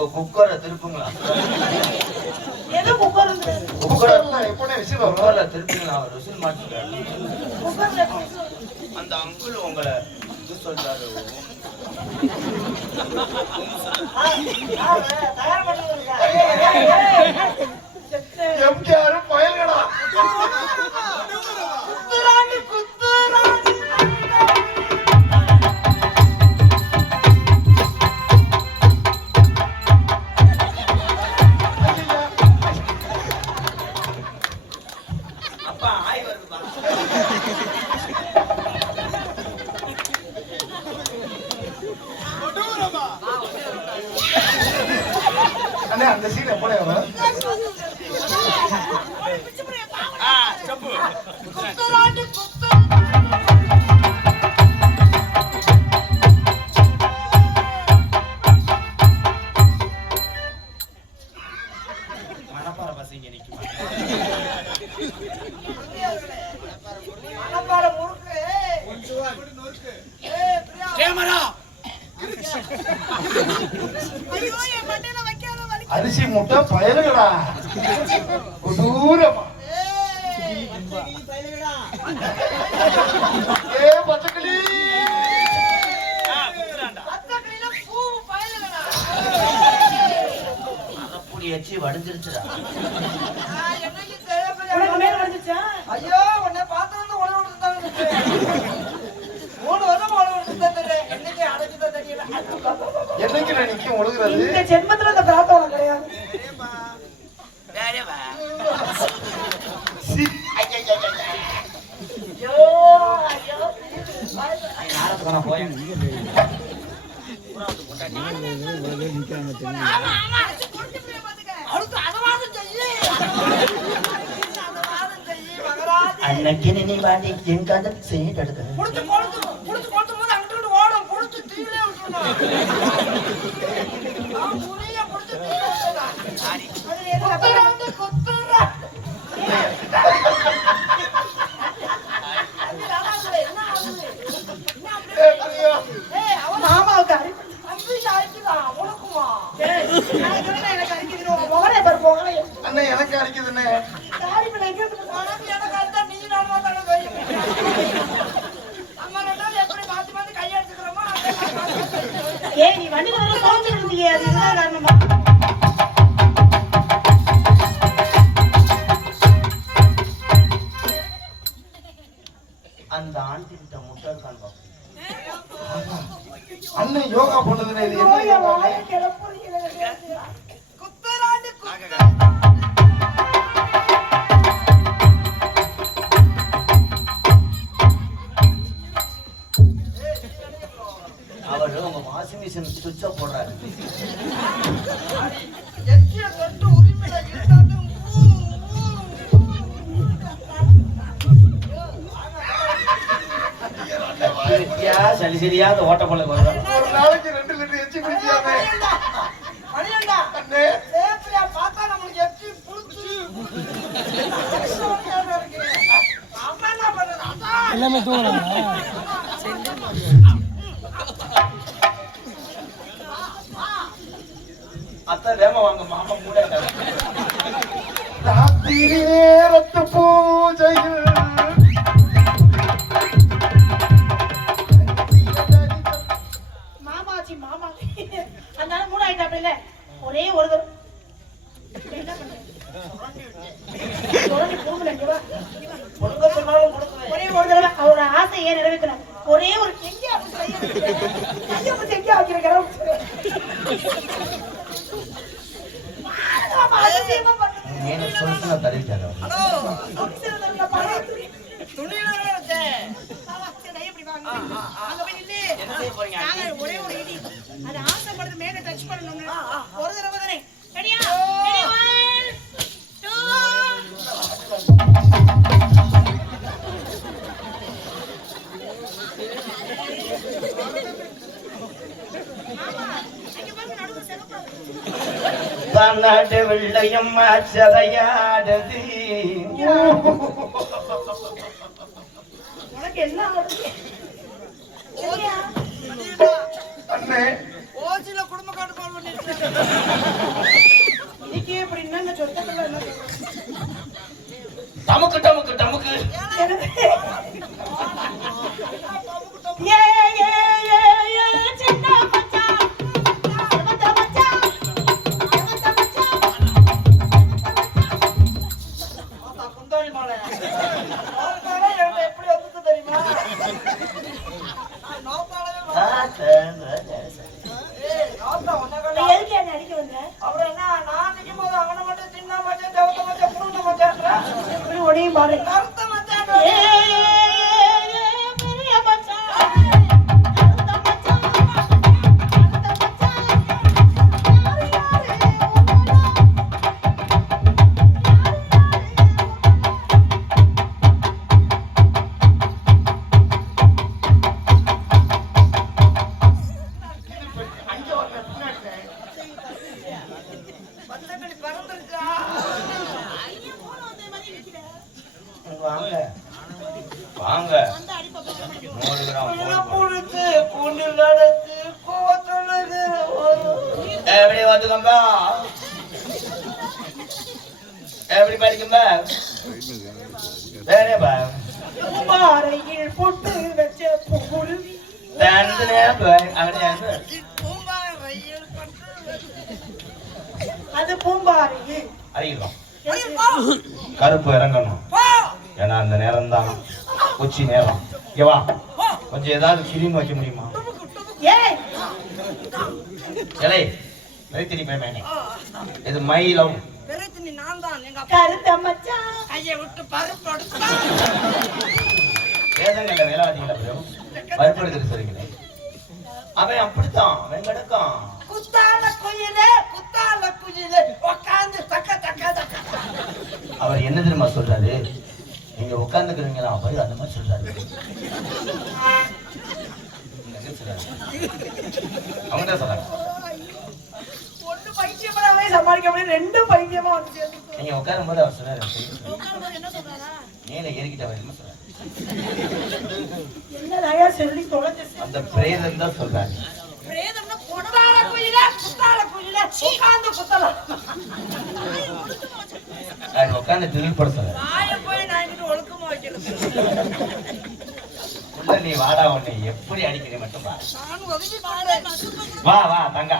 உங்க குக்கரை திருப்புங்களா? ஏதோ குக்கர் குக்கர்ல எப்பனே விசில் குக்கர்ல திருப்புங்களா? அவர் விசில் மாட்டிட்டாரு. அந்த அங்குள் உங்களை இது சொல்றாரு. தயார் பண்ணுங்க. எம்ஜிஆர் பயல்கடா. குத்துறாண்டி குத்துறாண்டி. அப்பா ஆய் வருதுப்பா. அண்ணே அந்த சீன் எப்பனே வரும்? குத்துறாண்டி குத்து. மணப்பாறை பசங்க நிக்குமா? மணப்பாறை முறுக்கு. கேமரா. ஐயோ என் மண்டையில வைக்காத வலி. அரிசி முட்டை பயல்கடா. கொடூரமா. ஏ பச்சக்கிளி. அத்தக்கிளில பூ பயலுடா. அப்படி எச்சி வடிஞ்சிருச்சுடா. என்னைக்கு தேவைப்படாத. ஐயோ உன்னை பார்த்தா உழவு விட்டுட்டாங்க. 3 வருஷம் உழவு விட்டுட்டாங்க. என்னைக்கு அடைச்சுதான் தெரியல. என்னைக்கு நான் நிக்கும் ஒழுகுறது? இந்த ஜென்மத்துல அந்த பிரார்த்தனை கிடையாது. வேறவா? ஐயோ ஐயோ. நாரத்துக்கான போய் ஆமா ஆமா குடிச்சு போய் பாத்துக்க. அடுத்து அதவாதம் செய்யி. அதவாதம் செய்யி மகராஜ். அன்னைக்கு நீ வாடி என் காத செய்து எடுக்க. குடிச்சு கொளுத்தும் போது அங்கிட்டு ஓடும். குடிச்சு தீவிலே விட்டுறணும். புளிய குடிச்சு தீவிலே விட்டுறணும். குத்துறாண்டு குத்துறா. மாமாவுக்கு எனக்கு அரிக்குது. அண்ணே எனக்கு அடிக்குதுண்ணே. நீ நானும் தானே அம்மா ரெண்டாவது எப்படி மாத்தி மாத்தி கையெடுத்துக்கிறோமோ ஏய் நீ வண்டியில வர சோஞ்சிட்டு இருந்தீங்க. அதுதான் காரணமா. அந்த ஆண்டி கிட்ட முட்டை இருக்கான்னு பாப்போம். அண்ணன் யோகா பண்ணுதுண்ணே. இது என்ன யோகா? குத்துறாண்டு அவரு உங்க வாஷிங் மிஷின் சுவிட்ச போடுறாரு. எச்சிய தொட்டு உரிமையில இருந்தாலும் சரி சரியா அந்த ஓட்ட போல வருவாங்க. ஒரு நாளைக்கு 2 லிட்டர் எச்சி குடிச்சியாமே. மணியண்டா அண்ணே சேப்பியா பார்த்தா நம்மளுக்கு எச்சி புடிச்சு அம்மா என்ன பண்றா? எல்லாமே தூங்குறாங்க. அத்தை வேம வாங்க மாமா கூட ராத்திரி நேரத்து பூஜையில் மாமாச்சி மாமா அதனால மூணு ஆயிட்டாப்ல இல்ல ஒரே ஒரு தடவை என்ன பண்றேன் ஒரே ஒரு தடவை அவரோட ஆசையை நிறைவேற்றணும். ஒரே ஒரு எங்க வைக்கிறேன் ஒரே ஒரு இடி அது ஆசைப்படுறது மேல டச் பண்ணணும். ஒரு தடவை தானே ரெடியா? தன்னாட்டு வெள்ளையும் சதையாடுது. உனக்கு என்ன அண்ணே ஓசில குடும்ப காட்டு பால் பண்ணிட்டு ஏ ஏ ஏ ஏ சின்ன மச்சான் செவந்த மச்சான் செவந்த மச்சான் ஆத்தா குந்தாணி மாலை நோத்தாலே என்ன எப்படி வந்துச்சு தெரியுமா நோத்தாலே நோத்தா ஒன்னே எதுக்கு என்ன அடிக்க வந்த அப்புறம் என்ன நான் நிக்கும் போது அவனை மட்டும் சின்ன மச்சான் செவத்த மச்சான் புருண்ட மச்சான்றா எப்படி உடையும் பாரு கருத்த மச்சான் ஏ ஏ ஏ பெரிய மச்சான் செவந்த மச்சான் செவந்த மச்சான் யாரு பச்சைக்கிளி பறந்துருச்சா வாங்க வாங்க 100 கிராம் புடிச்சு புண்ணு நடத்து கோவத்தொழுது எப்படி வந்துக்கம்பா எப்படி படிக்கும்பா வேறே பா பூம்பாறையில் பொட்டு வச்ச பூங்குருவி தந்தனே போய் அங்கனே அது பூம்பாறையில் அறிகிறோம் கருப்பு இறங்கணும் ஏன்னா அந்த நேரம் தான் உச்சி நேரம் இங்க வா கொஞ்சம் ஏதாவது கிரீம் வைக்க முடியுமா ஏய் இலை நைத்தினி பேமேனே இது மயிலம் கருத்த மச்சான் வேதங்கள்ல வேலாதீங்களா பருப்பு எடுக்கிறது சரிங்களே அவன் அப்படித்தான் அவன் கிடக்கான் குத்தால குயிலே உட்கார்ந்து தக்க தக்க தக்க அவர் என்ன தெரியுமா சொல்றாரு நீங்க உட்கார்ந்துக்கிறீங்களா அவர் அந்த மாதிரி சொல்றாரு அவங்க தான் சொல்றாங்க ஒண்ணு பைத்தியமாவே சமாளிக்க முடியும் ரெண்டும் பைத்தியமா வந்து சேர்ந்து நீங்க உட்காரும் போது அவர் சொன்னாரு என்ன சொல்றாரா மேல ஏறிக்கிட்டு அவர் என்ன சொல்றாரு என்ன நயா சொல்லி தொலைஞ்சு அந்த பிரேதம் தான் சொல்றாரு பிரேதம்னா குத்தால குயிலே உட்கார்ந்து குத்தலாம் அது உட்கார்ந்து துணி போட சொல்றாரு நாய போய் நான் இங்க ஒழுக்கமா வைக்கிறது உள்ள நீ வாடா உன்னை எப்படி அடிக்கிறேன் மட்டும் வா நான் ஒதுங்கி பாரு வா வா தங்கா